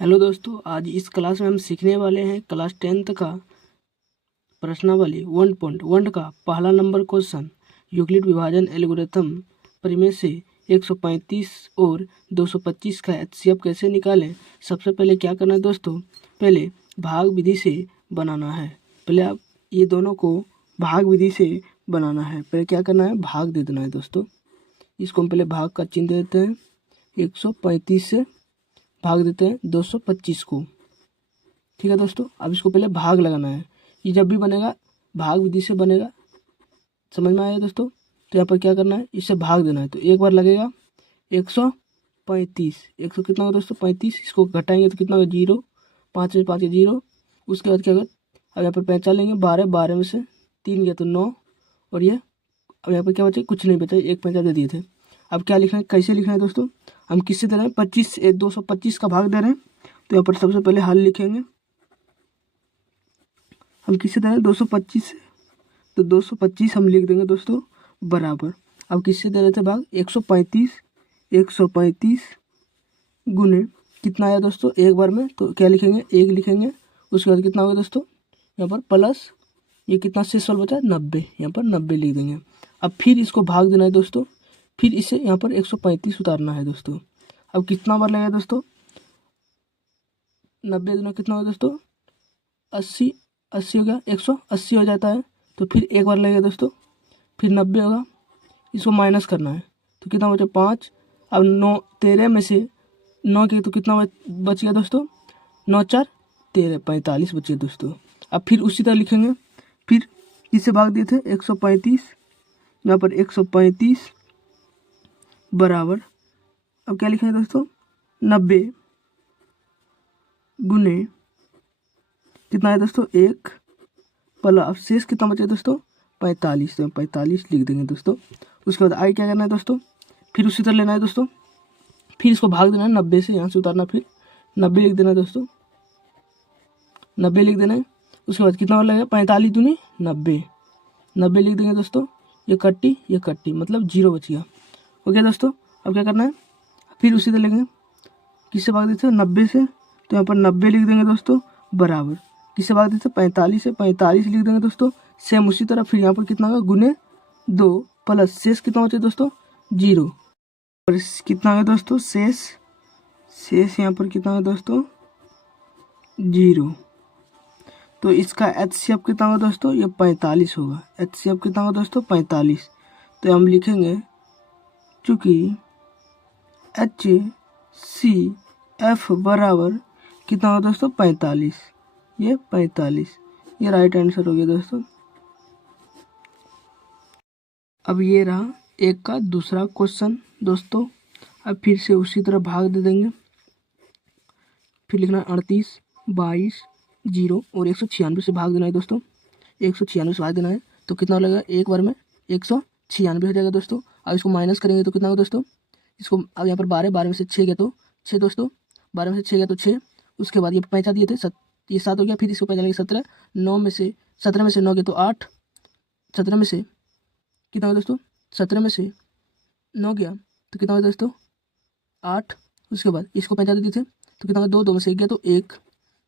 Hello दोस्तों, आज इस क्लास में हम सीखने वाले हैं क्लास 10th का प्रश्नावली 1.1 का पहला नंबर क्वेश्चन। यूक्लिड विभाजन एल्गोरिथम परिमेय से 135 और 225 का एचसीएफ कैसे निकालें। सबसे पहले क्या करना है दोस्तों, पहले भाग विधि से बनाना है। पहले आप ये दोनों को भाग विधि से बनाना है। पहले क्या करना है, भाग दे देना है दोस्तों। इसको हम पहले भाग का चिन्ह दे देते हैं। 135 से भाग देते हैं 225 को। ठीक है दोस्तों, अब इसको पहले भाग लगाना है। ये जब भी बनेगा भाग विधि से बनेगा, समझ में आया दोस्तों। तो यहाँ पर क्या करना है, इससे भाग देना है। तो एक बार लगेगा 135, 100 कितना होगा दोस्तों 35। इसको घटाएंगे तो कितना होगा 0, 5 में 5 0। उसके बाद क्या होगा, अब यहाँ पर 5 लेंगे, 12, 12 में से 3 गया तो 9। और ये अब यहाँ पर क्या बचा, कुछ नहीं बचा, एक 5 दे दिए थे। अब क्या लिखना है, कैसे लिखना है दोस्तों, हम किससे दे रहे हैं, 25 225 का भाग दे रहे हैं। तो यहाँ पर सबसे पहले हल लिखेंगे, हम किससे दे रहे हैं 225 से, तो 225 हम लिख देंगे दोस्तों बराबर। अब किससे दे रहे थे भाग, 135, 135 गुने कितना आया दोस्तों एक बार में, तो क्या लिखेंगे, 1 लिखेंगे। उसके बाद कितना होगा दोस्तों, यहाँ पर प्लस ये कितना शेषफल बचा 90, यहाँ पर 90 लिख देंगे। अब फिर इसको भाग देना है दोस्तों, फिर इसे यहाँ पर 135 उतारना है दोस्तों। अब कितना बार लगेगा दोस्तों, 90 गुना कितना होगा दोस्तों 80, 80 हो गया, 180 हो जाता है। तो फिर एक बार लगेगा दोस्तों, फिर 90 होगा, इसको माइनस करना है। तो कितना बचा 5। अब 9 13 में से 9 के तो कितना बच गया दोस्तों, 9 4 13, 45 बच गया दोस्तों। अब फिर उसी तरह लिखेंगे, फिर किससे भाग दिए थे 135, यहाँ पर 135 बराबर। अब क्या लिखेंगे दोस्तों, 90 गुने कितना है दोस्तों 1 प्लस शेष कितना बचे दोस्तों 45, तो 45 लिख देंगे दोस्तों। उसके बाद आई क्या करना है दोस्तों, फिर उसी तरह लेना है दोस्तों, फिर इसको भाग देना है 90 से, यहाँ से उतारना, फिर 90 लिख देना है दोस्तों, 90 लिख देना है। उसके बाद कितना और लगेगा 45 दूनी 90, 90 लिख देंगे दोस्तों। ये कट्टी मतलब 0 बच गया। ओके दोस्तों, अब क्या करना है, फिर उसी तरह लेंगे, किससे भाग देते हैं 90 से, तो यहाँ पर 90 लिख देंगे दोस्तों बराबर। किससे भाग देते हैं 45 से, 45 लिख देंगे दोस्तों। सेम उसी तरह फिर यहाँ पर कितना होगा गुने 2 प्लस शेष कितना बचे दोस्तों 0। और कितना है दोस्तों शेष यहाँ पर कितना है दोस्तों 0। तो इसका एचसीएफ कितना होगा दोस्तों, ये 45 होगा। एचसीएफ कितना होगा दोस्तों 45। तो हम लिखेंगे चूँकि HCF बराबर कितना होगा दोस्तों 45, ये 45, ये राइट आंसर हो गया दोस्तों। अब ये रहा एक का दूसरा क्वेश्चन दोस्तों। अब फिर से उसी तरह भाग दे देंगे, फिर लिखना 38, 22, 0 और 196 से भाग देना है दोस्तों। 196 से भाग देना है तो कितना लगेगा, एक बार में 196 हो जाएगा दोस्तों। अब इसको माइनस करेंगे तो कितना होगा दोस्तों, इसको अब यहाँ पर 12, 12 में से 6 गया तो 6 दोस्तों, 12 में से 6 गया तो 6। उसके बाद ये 5 दिए थे, ये 7 हो गया, फिर इसको 5 लगेगा 17, 9 में से 17 में से 9 गया तो 8, 17 में से कितना होगा दोस्तों, 17 में से 9 गया तो कितना होगा दोस्तों 8। उसके बाद इसको 5 दिए थे तो कितना होगा 2, 2 में से 1 गया तो 1,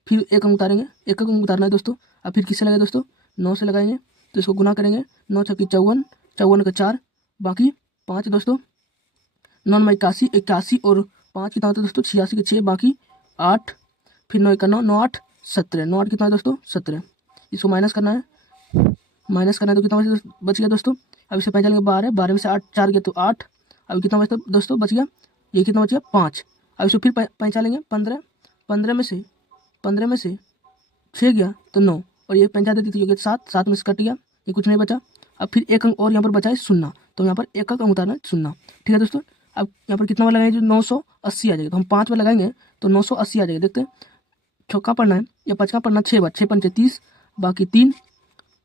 फिर एक अंक उतारेंगे, एक अंक उतारना है दोस्तों। अब फिर किससे लगाए दोस्तों 9 से लगाएंगे, तो इसको गुना करेंगे, 9 छक्की 54, 54 का 4, बाकी 5 दोस्तों, 9 में 81, 81 और 5 कितना होता है दोस्तों 86 के 6, बाकी 8, फिर 9 का 9, 9 8 17, 9 8 कितना है दोस्तों 17। इसको माइनस करना है, तो कितना बच गया दोस्तों। अब इसे 5 लेंगे 12, 12 में से 8 4 गया तो 8। अब कितना बचता दोस्तों बच गया, ये कितना बच गया 5। अब इसको फिर 5 लेंगे 15, 15 में से 6 गया तो 9 और ये 5 देती थी 7, 7 में से कट गया, ये कुछ नहीं बचा। अब फिर एक अंक और यहाँ पर बचा है 0, तो यहाँ पर एक अंक उतारना है 0। ठीक है दोस्तों, अब यहाँ पर कितना बार लगाएंगे, जो 980 आ जाएगा, तो हम 5 बार लगाएंगे तो 980 आ जाएगा। देखते हैं चौका पढ़ना है या पचका पढ़ना, 6 बार, 6 पंचे 30, बाकी 3,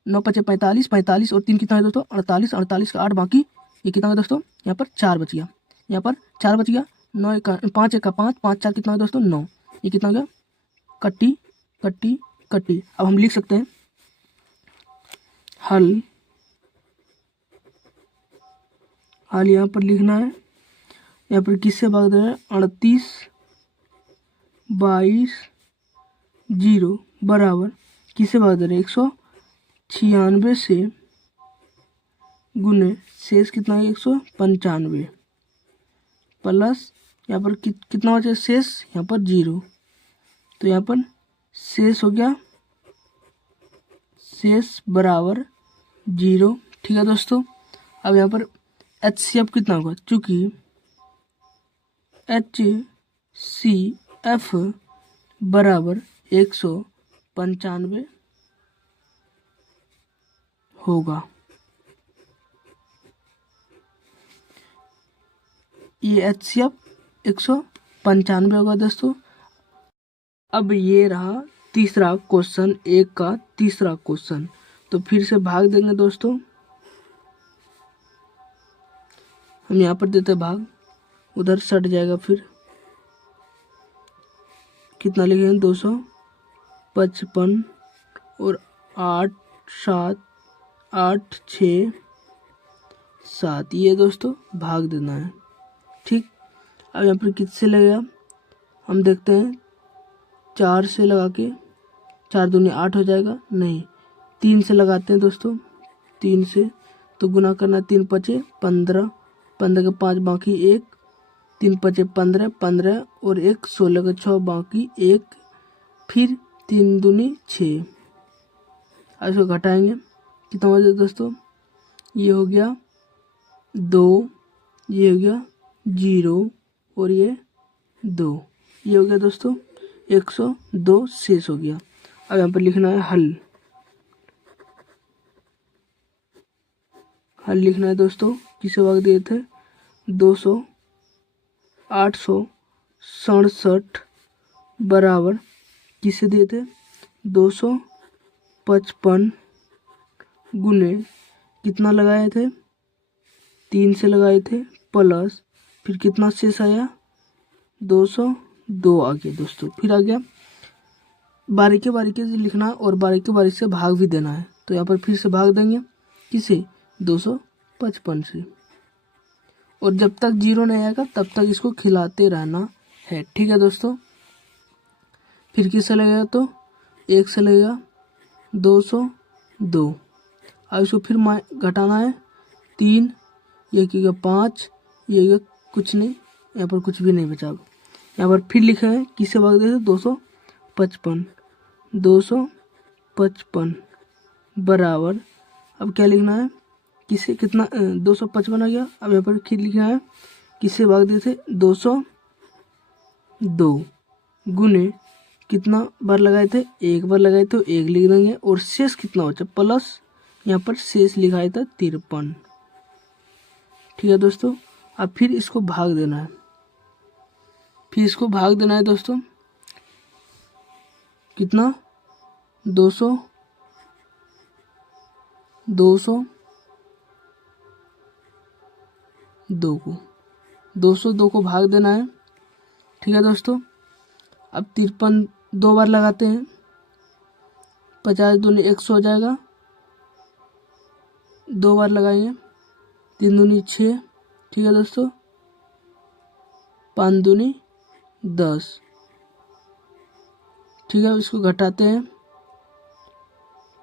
9 पचे 45, 45 और 3 कितना है दोस्तों 48, 48 का 8, बाकी ये कितना है दोस्तों, यहाँ पर 4 बच गया, यहाँ पर 4 बच गया। 9 का 5, 1 का 5, 5 4 कितना है दोस्तों 9, ये कितना हो गया कट्टी। अब हम लिख सकते हैं हल यहाँ पर लिखना है, यहाँ पर किससे भाग दे रहे हैं 38 22 बराबर किसे भाग दे रहे हैं 196 से गुने शेष कितना है 195 प्लस यहाँ पर कितना बचा शेष यहाँ पर 0, तो यहाँ पर शेष हो गया शेष बराबर 0। ठीक है दोस्तों, अब यहाँ पर HCF कितना होगा, चूँकि HCF बराबर 195 होगा। ये HCF 195 होगा दोस्तों। अब ये रहा तीसरा क्वेश्चन, एक का तीसरा क्वेश्चन, तो फिर से भाग देंगे दोस्तों। हम यहाँ पर देते भाग, उधर सट जाएगा, फिर कितना लिखेंगे 255 और 8 7 8 6 7, ये दोस्तों भाग देना है। ठीक, अब यहाँ पर किससे लगेगा हम देखते हैं, 4 से लगा के 4 दूनी 8 हो जाएगा, नहीं 3 से लगाते हैं दोस्तों, 3 से तो गुना करना, 3 पचे 15, 15 के 5 बाकी 1, 3 पचे 15, 15 और 1 16 के 6 बाकी 1, फिर 3 दूनी 6। अब इसको घटाएंगे, कितना हो जाएगा दोस्तों, ये हो गया 2, ये हो गया 0 और ये 2, ये हो गया दोस्तों 102 शेष हो गया। अब यहाँ पर लिखना है हल, हल लिखना है दोस्तों। किसे भाग दिए थे 867 बराबर किसे दिए थे 255 गुने कितना लगाए थे 3 से लगाए थे, प्लस फिर कितना शेष आया 202 आ गया दोस्तों। फिर आ गया बारीकी बारीकी से लिखना और बारीकी बारीकी से भाग भी देना है, तो यहाँ पर फिर से भाग देंगे किसे 255 से, और जब तक 0 नहीं आएगा तब तक इसको खिलाते रहना है। ठीक है दोस्तों, फिर किससे लगेगा, तो 1 से लगेगा 202। अब इसको फिर घटाना है 3, ये क्या 5, ये कुछ नहीं, यहाँ पर कुछ भी नहीं बचा। यहाँ पर फिर लिखा है किससे भाग देते 255 बराबर, अब क्या लिखना है किसे कितना 255 आ गया। अब यहाँ पर फिर लिखना है किससे भाग दिए थे 202 गुने कितना बार लगाए थे, 1 बार लगाए तो 1 लिख देंगे, और शेष कितना बचा प्लस यहाँ पर शेष लिखाया था 53। ठीक है दोस्तों, अब फिर इसको भाग देना है, फिर इसको भाग देना है दोस्तों, कितना 202 को भाग देना है। ठीक है दोस्तों, अब 53 2 बार लगाते हैं, 50 दूनी 100 हो जाएगा, 2 बार लगाएंगे, 3 दूनी 6। ठीक है दोस्तों, 5 दूनी 10। ठीक है, इसको घटाते हैं,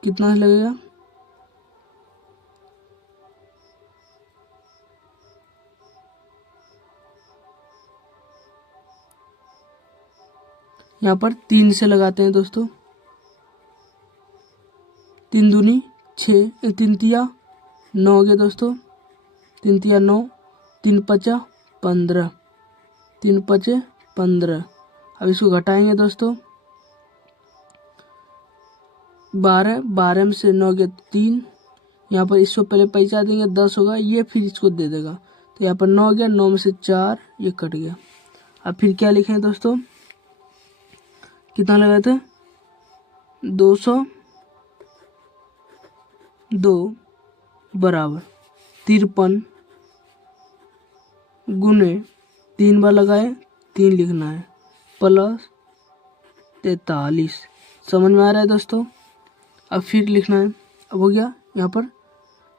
कितना लगेगा यहाँ पर 3 से लगाते हैं दोस्तों, 3 दूनी 6, 3 तिया 9 हो गया दोस्तों, 3 तिया 9, 3 पचा 15, 3 पचे 15। अब इसको घटाएंगे दोस्तों, 12 में से 9 गया 3, यहाँ पर इसको पहले पैसा देंगे 10 होगा, ये फिर इसको दे देगा, तो यहाँ पर 9 गया, 9 में से 4 ये कट गया। अब फिर क्या लिखें दोस्तों, कितना लगाए थे 202 बराबर 53 गुने 3 बार लगाए 3 लिखना है प्लस 43। समझ में आ रहा है दोस्तों। अब फिर लिखना है, अब हो गया यहाँ पर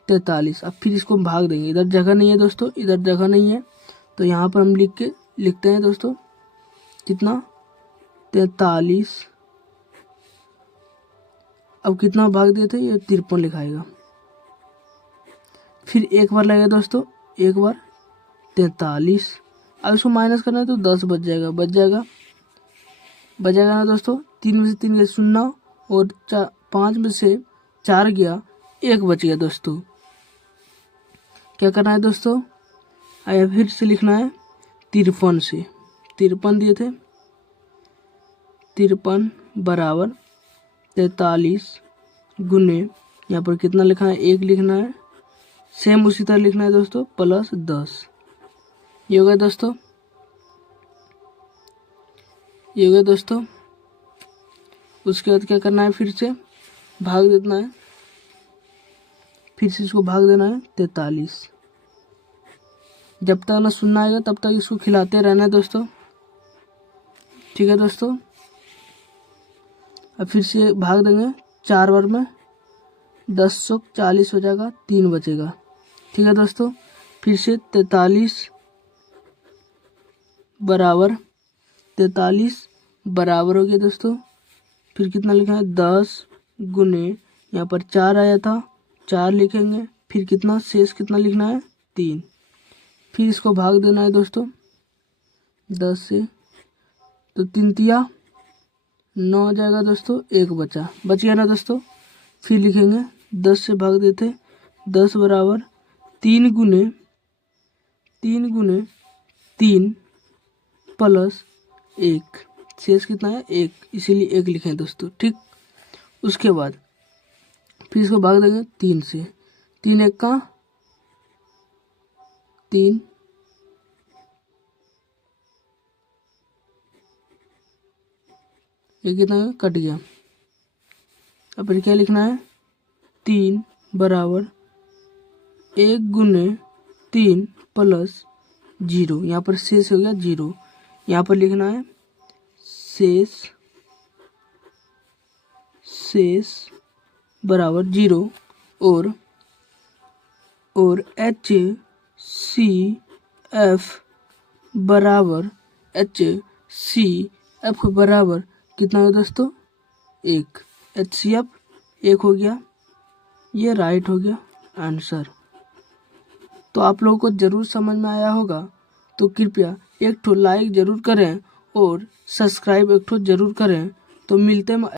43। अब फिर इसको भाग देंगे, इधर जगह नहीं है दोस्तों, इधर जगह नहीं है, तो यहाँ पर हम लिखते हैं दोस्तों, कितना 43। अब कितना भाग दिए थे, ये 53 लिखाएगा। फिर एक बार लगेगा दोस्तों, एक बार 43। अब इसको माइनस करना है तो 10 बच जाएगा ना दोस्तों। 3 में से 3 गया 0 और 5 में से 4 गया, 1 बच गया दोस्तों। क्या करना है दोस्तों, आया फिर से लिखना है 53 से। 53 दिए थे, 53 बराबर 43 गुने, यहाँ पर कितना लिखना है, 1 लिखना है। सेम उसी तरह लिखना है दोस्तों, प्लस 10। ये हो गया दोस्तों, ये हो गया दोस्तों। उसके बाद क्या करना है, फिर से भाग देना है, फिर से इसको भाग देना है 43। जब तक ना 0 आएगा तब तक इसको खिलाते रहना है दोस्तों, ठीक है दोस्तों। अब फिर से भाग देंगे 4 बार में, 10 × 40 हो जाएगा, 3 बचेगा, ठीक है दोस्तों। फिर से 43 बराबर हो गया दोस्तों। फिर कितना लिखा है, 10 गुने, यहाँ पर 4 आया था, 4 लिखेंगे। फिर कितना शेष कितना लिखना है, 3। फिर इसको भाग देना है दोस्तों 10 से, तो 3 तिया 9 हो जाएगा दोस्तों, 1 बच गया ना दोस्तों। फिर लिखेंगे 10 से भाग देते, 10 बराबर 3 गुने 3 प्लस 1, शेष कितना है, 1, इसीलिए 1 लिखें दोस्तों, ठीक। उसके बाद फिर इसको भाग देंगे 3 से, 3 1 का 3, ये कितना कट गया। अब फिर क्या लिखना है, 3 बराबर 1 गुने 3 प्लस 0, यहाँ पर शेष हो गया 0। यहाँ पर लिखना है शेष बराबर 0 और HCF बराबर कितना है दोस्तों, 1। HCF 1 हो गया, ये राइट हो गया आंसर। तो आप लोगों को ज़रूर समझ में आया होगा, तो कृपया एक ठो लाइक ज़रूर करें और सब्सक्राइब एक ठो ज़रूर करें। तो मिलते हैं